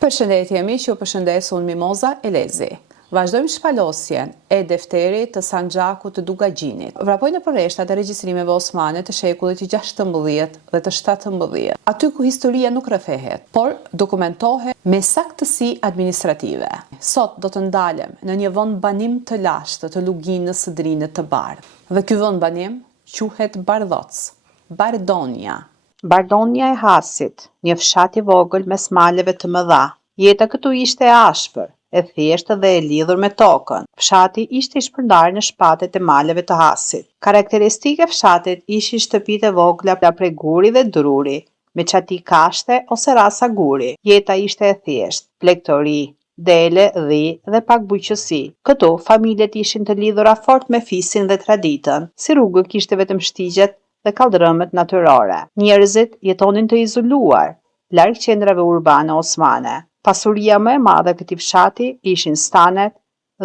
Përshëndetje miq, ju përshëndes unë Mimoza Elezi. Vazhdojmë shpalosjen e defterit të Sanxhakut të Dugaxhinit. Vrapoj në përreshtat e regjistrimeve osmane të shekullit të 16 dhe të 17. Aty ku historia nuk rrëfehet, por dokumentohet me saktësi administrative. Sot do të ndalem në një vend banim të lashtë të luginës së Drinit të Bardhë. Dhe ky vend banim quhet Bardhoc, Bardonja. Bardonja e Hasit, një fshat i vogël mes maleve të mëdha. Jeta këtu ishte e ashpër, e thjeshtë dhe e lidhur me tokën. Fshati ishte i shpërndarë në shpatet e maleve të Hasit. Karakteristike e fshatit ishin shtëpitë e vogla prej guri dhe druri, me çati kashte ose rasa guri. Jeta ishte e thjeshtë, plegtori, dele, dhi dhe pak bujqësi. Këtu familjet ishin të lidhura fort me fisin dhe traditën, si rrugën kishte vetëm shtigjet dhe kaldrëmet natyrore. Njerëzit jetonin të izoluar, larg qendrave urbane osmane. Pasuria më e madhe e këtij fshati ishin stanet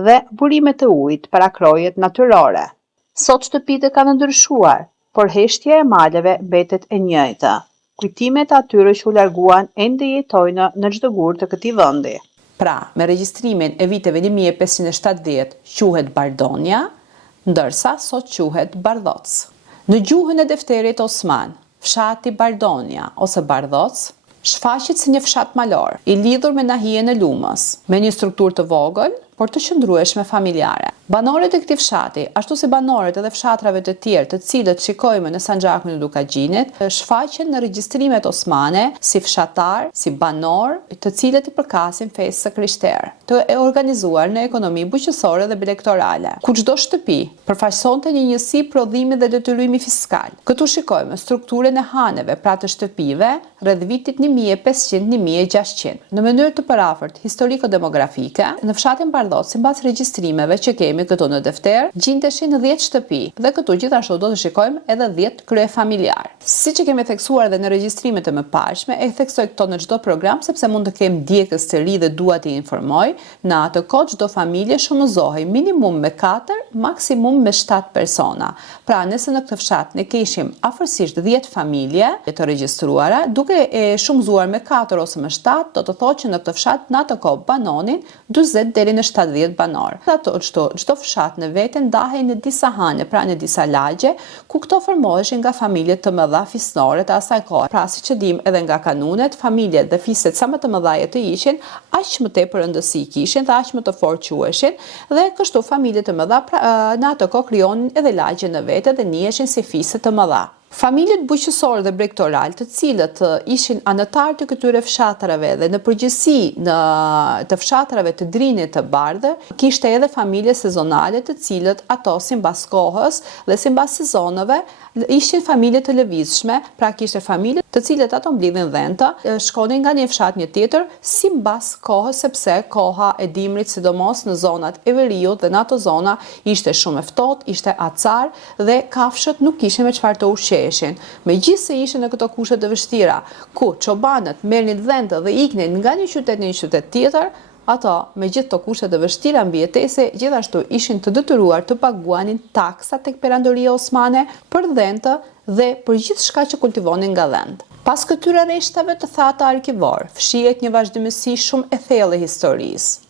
dhe burimet e ujit para krojet natyrore. Sot shtëpitë kanë ndryshuar, por heshtja e maleve mbetet e njëjta. Kujtimet e atyre që u larguan ende jetojnë në çdo gur të këtij vendi. Pra, me regjistrimin e viteve 1570 quhet Bardonja, ndërsa sot quhet Bardhoc. Në gjuhën e defterit osman, fshati Bardonja ose Bardhoc shfaqet si një fshat malor, i lidhur me nahijen e lumës, me një strukturë të vogël, por të qëndrueshme familjare. Banorët e këtij fshati, ashtu si banorët edhe fshatrave të tjerë të cilët shikojmë në Sanxhakun e Dugaxhinit, shfaqen në regjistrimet osmane si fshatar, si banor, të cilët i përkasin fesë së krishterë, të organizuar në ekonomi bujqësore dhe bilektorale, ku çdo shtëpi përfaqësonte një njësi prodhimi dhe detyrimi fiskal. Këtu shikojmë strukturën e haneve, pra të shtëpive, rreth vitit 1500-1600. Në mënyrë të parafort historiko-demografike, në fshatin Bardhoc, sipas regjistrimeve që kemi këtu në defter, gjindeshin 10 shtëpi dhe këtu gjithashtu do të shikojmë edhe 10 krye familjar. Siç e kemi theksuar edhe në regjistrimet e mëparshme, e theksoj këto në çdo program sepse mund të kem djegës të ri dhe dua t'i informoj, në atë kohë çdo familje shumëzohej minimum me 4, maksimum me 7 persona. Pra, nëse në këtë fshat ne kishim afërsisht 10 familje të regjistruara, duke e shumëzuar me 4 ose me 7, do të thotë që në këtë fshat në atë kohë banonin 40 deri në 70 banor. Ato çdo fshat në vete ndahej në disa hane, pra në disa lagje, ku këto formoheshin nga familje të mëdha fisnore të asaj kohe. Pra, siç e dim edhe nga kanunet, familjet dhe fiset sa më të mëdha të ishin, aq më tepër rëndësi kishin dhe aq më të fortë quheshin, dhe kështu familjet të mëdha në atë kohë krijonin edhe lagje në vete dhe nhiheshin si fise të mëdha. Familjet bujqësore dhe bregtoral, të cilët ishin anëtar të këtyre fshatrave dhe në përgjithësi të fshatrave të Drinit të Bardhë, kishte edhe familje sezonale, të cilët ato sipas kohës dhe sipas sezonave ishin familje të lëvizshme, pra kishte familje të cilët ato mblidhin dhenta, shkonin nga një fshat një tjetër sipas kohës, sepse koha e dimrit, sidomos në zonat e veriut dhe në ato zona ishte shumë e ftohtë, ishte acar dhe kafshët nuk kishin me çfarë të ushqeheshin. Megjithëse ishin në këto kushte të vështira, ku çobanët merrnin dhente dhe iknin nga një qytet në një qytet tjetër, ato, me gjithë të kushte të vështira mbijetese, gjithashtu ishin të detyruar të paguanin taksa tek perandoria osmane për dhente dhe për gjithë shka që kultivonin nga dhent. Pas këtyre rreshtave të thata arkivor, fshihet një vazhdimësi shumë e thellë e historisë.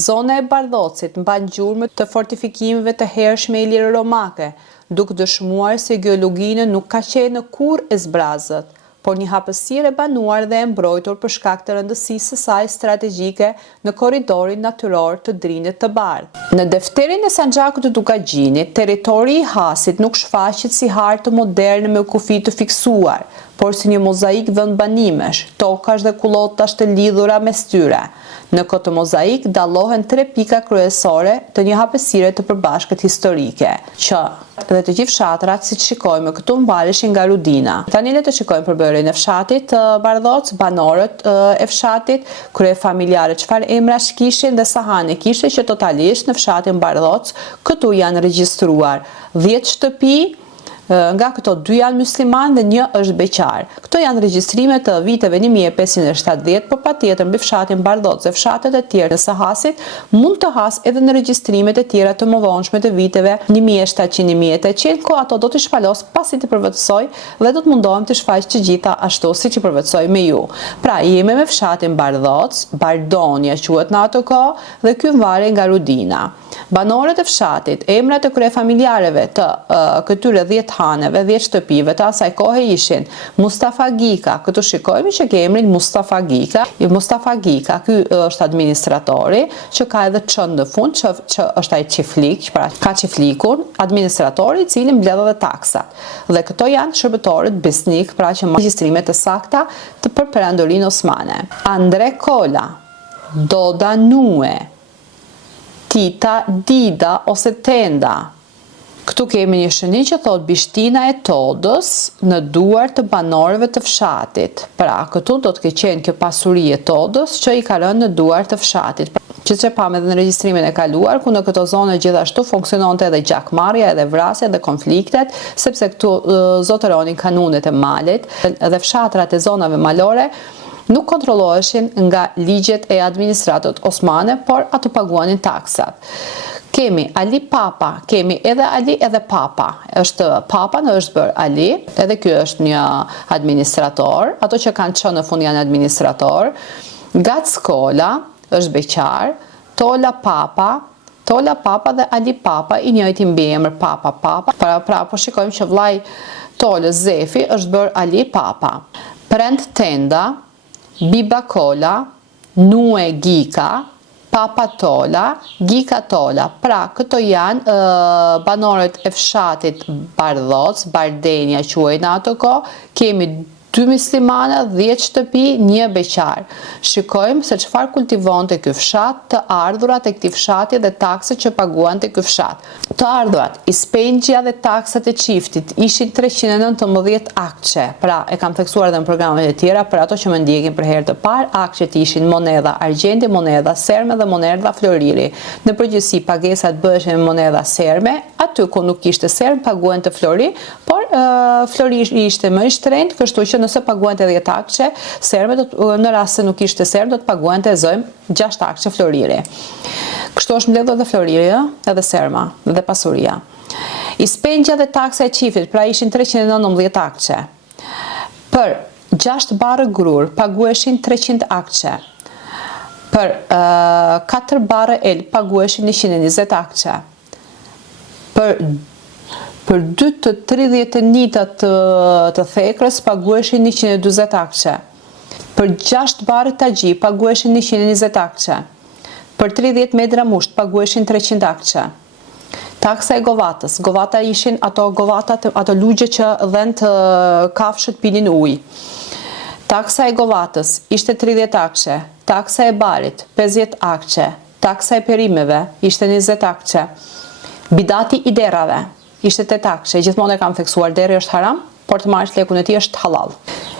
Zona e Bardhocit mban gjurmë të fortifikimeve të hershme iliro-romake, duke dëshmuar se geologjia nuk ka qenë kurrë e zbrazët, por një hapësirë e banuar dhe e mbrojtur për shkak të rëndësisë së saj strategjike në korridorin natyror të Drinit të Bardhë. Në defterin e Sanxhakut të Dugaxhinit, territori i Hasit nuk shfaqet si hartë moderne me kufi të fiksuar, por si një mozaik vendbanimesh, tokash dhe kullotash të lidhura mes tyre. Në këtë mozaik dallohen 3 pika kryesore të një hapësire të përbashkët historike, që dhe të gjithë fshatrat, si që shikojmë këtu, mbaleshin nga rudina. Tani le të shikojmë përbërjen e fshatit Bardhoc, banorët e fshatit, krye familjare, çfarë emrash kishin dhe sa hane kishin, që totalisht në fshatin Bardhoc këtu janë regjistruar 10 shtëpi, Nga këto 2 janë musliman dhe 1 është beqar. Këto janë regjistrime të viteve 1570, por patjetër mbi fshatin Bardhoc dhe fshatet e tjerë të Hasit mund të has edhe në regjistrimet e tjera të mëvonshme të viteve 1700-1800, ko ato do të shpalos pasi të përvetsoj dhe do të mundohem të shfaq të gjitha ashtu siç i përvetsoj me ju. Pra, jemi me fshatin Bardhoc, Bardonia quhet në ato kohë dhe ky varet nga Rudina. Banorët e fshatit, emrat e kryefamiljarëve të këtyre 10 haneve, 10 shtëpive të asaj kohe ishin Mustafa Gika. Këtu shikojmë që ke emrin Mustafa Gika. Mustafa Gika, ky është administratori, që ka edhe çën në fund, që është ai çiflik, pra ka çiflikun, administratori i cili mbledh edhe taksat. Dhe këto janë shërbëtorët besnik, pra që marrin regjistrime të sakta për perandorinë osmane. Andre Kola, Doda Nue, Tita Dida ose Tenda. Këtu kemi një shënim që thot bishtina e Todës në duar të banorëve të fshatit. Pra, këtu do të qenë kjo pasuri e Todës që i ka rënë në duar të fshatit. Që që pamë edhe në regjistrimin e kaluar, ku në këto zonë gjithashtu funksiononte edhe gjakmarrja, edhe vrasja dhe konfliktet, sepse këtu zotëronin kanunet e malit dhe fshatrat e zonave malore nuk kontrolloheshin nga ligjet e administratët osmane, por ato paguanin taksat. Kemi Ali Papa, kemi edhe Ali edhe Papa. Papa në është bërë Ali, edhe kjo është një administrator, ato që kanë qenë në fund janë administrator. Gackola është beqar, Tola Papa dhe Ali Papa i njëjti mbiemër Papa. Pra po shikojmë që vllai Tolës Zefi është bërë Ali Papa. Prend Tenda, Biba Kola, Nue Gika, Papa Tola, Gika Tola. Pra, këto janë banorët e fshatit Bardhoc, Bardenia quajnë ato kohë, kemi 2 muslimane, 10 shtëpi, 1 beqar. Shikojmë se çfarë kultivonte ky fshat, të ardhurat e këtij fshati dhe taksat që paguante ky fshat. Të ardhurat, ispengja dhe taksat e çiftit ishin 319 akçe. Pra, e kam theksuar edhe në programet e tjera për ato që më ndjekin për herë të parë, akçet ishin monedha argjendi, monedha serme dhe monedha floriri. Në përgjithësi pagesat bëheshin me monedha serme, aty ku nuk ishte serm paguante flori, por flori ishte më i shtrenjtë, kështu që nëse paguante 10 akçe serme, në rast se nuk ishte serm, do të paguante zojmë 6 akçe floriri. Kështu është mbledhur edhe floriri, edhe serma, dhe pasuria. Ispengja dhe taksa e çiftit, pra ishin 319 akçe. Për 6 barë grur paguheshin 300 akçe. Për 4 barë el paguheshin 120 akçe. Për 2 të 30 nita të thekrës paguheshin 140 akçe. Për 6 barë tagji paguheshin 120 akçe. Për 30 metra musht paguheshin 300 akçe. Taksa e govatës. Govata ishin ato lugje që dhen të kafshët pinin ujë. Taksa e govatës ishte 30 akçe. Taksa e barit 50 akçe. Taksa e perimeve ishte 20 akçe. Bidati i derave ishte 8 akçe. Gjithmonë e kam theksuar, deri është haram, por të marrësh lekun e tij është halal.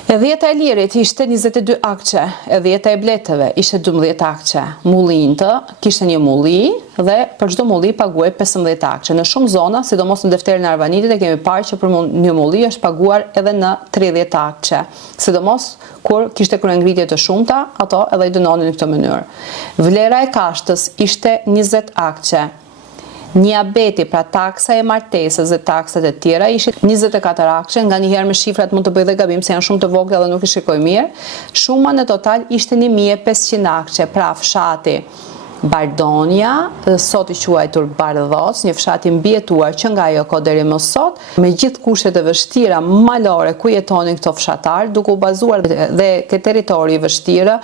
E 10 e lirit ishte 22 akçe, e 10 e bletëve ishte 12 akçe. Mullintë kishte një mulli dhe për çdo mulli paguaj 15 akçe. Në shumë zona, sidomos në defterin e Arvanitit, e kemi parë që për një mulli është paguar edhe në 30 akçe. Sidomos kur kishte kryengritje të shumta, ato edhe i dënonin në këtë mënyrë. Vlera e kashtës ishte 20 akçe. Një abeti, pra taksa e martesës dhe taksat e tjera ishin 24 akçe, nga njëherë me shifrat mund të bëj dhe gabim se janë shumë të vogla dhe nuk i shikoj mirë. Shuma në total ishte 1500 akçe, pra fshati Bardonia, sot i quajtur Bardhoc, një fshat i mbijetuar që nga ajo kohë deri më sot, me gjithë kushtet e vështira malore ku jetonin këto fshatar, duke u bazuar dhe ke territori i vështirë,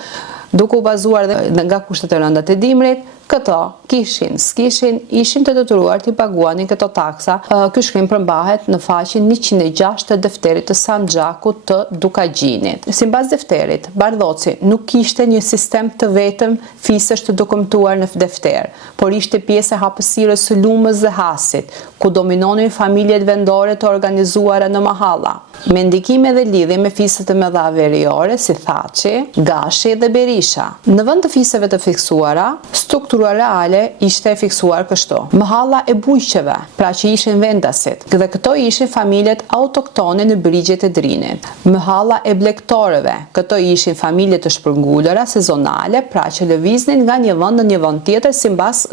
duke u bazuar dhe nga kushtet e rënda të dimrit, këto ishin të detyruar të paguanin këto taksa. Ky shkrim përmbahet në faqen 106 të defterit të Sanxhakut të Dukagjinit. Sipas defterit, Bardhoci nuk kishte një sistem të vetëm fisesh të dokumentuar në defter, por ishte pjesë e hapësirës së Lumës dhe Hasit, ku dominonin familjet vendore të organizuara në mahalla. Me ndikime dhe lidhje me fiset e mëdha veriore si Thaçi, Gashi dhe Beri, Berisha. Në vend të fiseve të fiksuara, struktura reale ishte e fiksuar kështu. Mahalla e bujqeve, pra që ishin vendasit, dhe këto ishin familjet autoktone në brigjet e Drinit. Mahalla e blegtorëve, këto ishin familje të shpërngulura sezonale, pra që lëviznin nga një vend në një vend tjetër simbas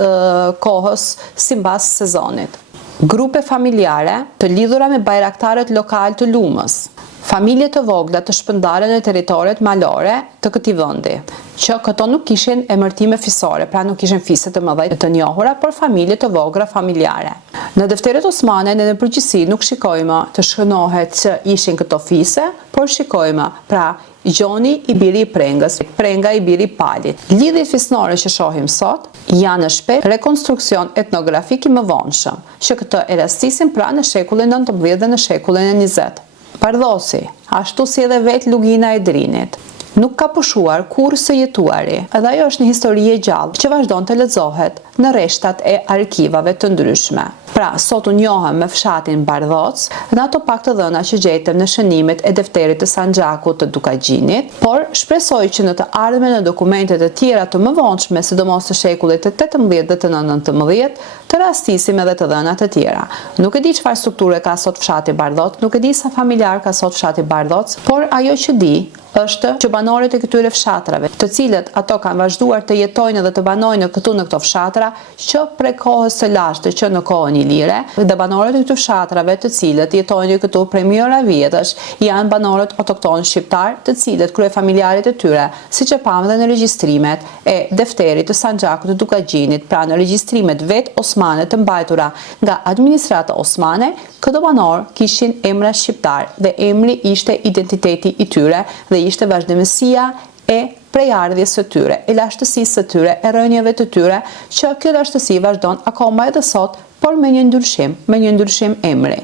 kohës, simbas sezonit. Grupe familjare të lidhura me bajraktarët lokal të lumës. Familje të vogla të shpërndarë në teritoret malore të këtij vendi, që këto nuk kishin emërtime fisore, pra nuk kishin fise të mëdha të njohura, por familje të vogla familjare. Në defteret osmane në përgjithësi nuk shikojmë të shkënohet që ishin këto fise, por shikojmë pra Gjoni i biri i Prengës, Prenga i biri i Palit. Lidhjet fisnore që shohim sot janë shpesh rekonstruksion etnografik i mëvonshëm, që këtë e rastisin pra në shekullin 19 dhe në shekullin 20. Bardhosi, ashtu si edhe vetë lugina e Drinit, nuk ka pushuar kurrë së jetuari, edhe ajo është një histori e gjallë që vazhdon të lexohet në rreshtat e arkivave të ndryshme. Pra, sot u njohem me fshatin Bardhoc në ato pak të dhëna që gjetëm në shënimet e defterit të Sanxhakut të Dukagjinit, por shpresoj që në të ardhmen në dokumentet e tjera të mëvonshme, sidomos të shekullit të 18 dhe të 19, të rastisim edhe të dhënat të tjera. Nuk e di çfarë strukture ka sot fshati Bardhoc, nuk e di sa familjar ka sot fshati Bardhoc, por ajo që di është që banorët e këtyre fshatrave, të cilët ato kanë vazhduar të jetojnë dhe të banojnë këtu në këto fshatra, që prej kohës së lashtë që në kohën ilire, dhe banorët e këtyre fshatrave të cilët jetojnë këtu prej mijëra vjetësh, janë banorët autoktonë shqiptar, të cilët kryefamiljarët e tyre, siç e pamë dhe në regjistrimet e defterit të Sanxhakut të Dukagjinit, pra në regjistrimet vetë osmane të mbajtura nga administrata osmane, këto banor kishin emra shqiptar dhe emri ishte identiteti i tyre dhe ishte vazhdimësia e prejardhjes së tyre, e lashtësisë së tyre, e rënjeve të tyre, që kjo lashtësi vazhdon akoma edhe sot, por me një ndryshim emri.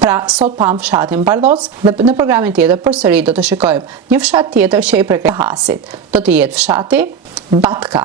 Pra, sot pam fshatin Bardhoc dhe në programin tjetër përsëri do të shikojmë një fshat tjetër që i preket Hasit. Do të jetë fshati Batka.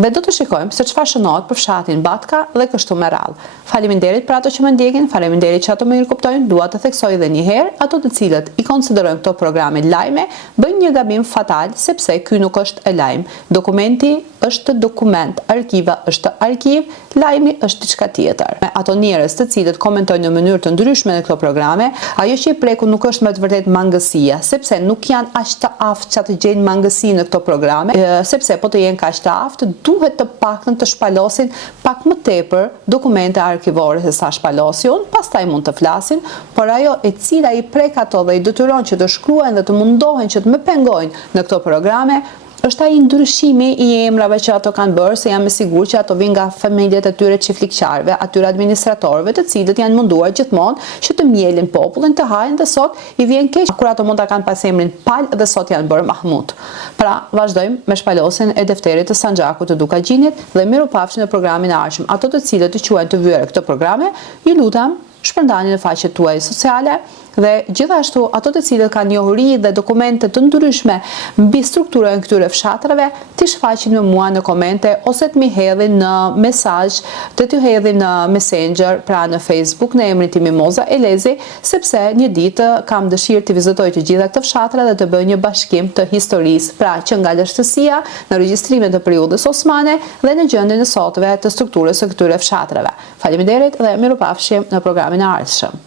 Dhe do të shikojmë se çfarë shënohet për fshatin Batka dhe kështu me radhë. Faleminderit për ato që më ndjekin, faleminderit që ato më mirëkuptojnë, dua të theksoj edhe një herë, ato të cilët i konsiderojmë këto programe lajme, bëjnë një gabim fatal sepse ky nuk është e lajm. Dokumenti është dokument, arkiva është arkiv, lajmi është diçka tjetër. Me ato njerëz të cilët komentojnë në mënyrë të ndryshme në këto programe, ajo që i preku nuk është me të vërtetë mangësia, sepse nuk janë aq të aftë që të gjejnë mangësi në këto programe, sepse po të jenë kaq të aftë, duhet të paktën të shpalosin pak më tepër dokumente arkivore se sa shpalosi unë, pastaj mund të flasin, por ajo e cila i prek ato dhe i detyron që të shkruajnë dhe të mundohen që të më pengojnë në këto programe, është ai ndryshimi i emrave që ato kanë bërë, se jam e sigurt që ato vijnë nga familjet e tyre çiftliqarëve, atyre administratorëve, të cilët janë munduar gjithmonë që të mjelin popullin, të hajnë dhe sot i vjen keq kur ato mund ta kanë pas emrin Pal dhe sot janë bërë Mahmut. Pra, vazhdojmë me shpalosjen e defterit të Sanxhakut të Dukagjinit dhe mirupafshim në programin e ardhshëm. Ato të cilët i quajnë të vyer këto programe, ju lutem shpërndani në faqet tuaj sociale dhe gjithashtu ato të cilët kanë njohuri dhe dokumente të ndryshme mbi strukturën e këtyre fshatrave, t'i shfaqin me mua në komente ose të më hedhin në mesazh, të t'ju hedhin në Messenger, pra në Facebook në emrin tim Mimoza Elezi, sepse një ditë kam dëshirë të vizitoj të gjitha këto fshatra dhe të bëj një bashkim të historisë, pra që nga lashtësia në regjistrimet e periudhës osmane dhe në gjendjen e sotme të strukturës së këtyre fshatrave. Faleminderit dhe mirupafshim në programin e ardhshëm.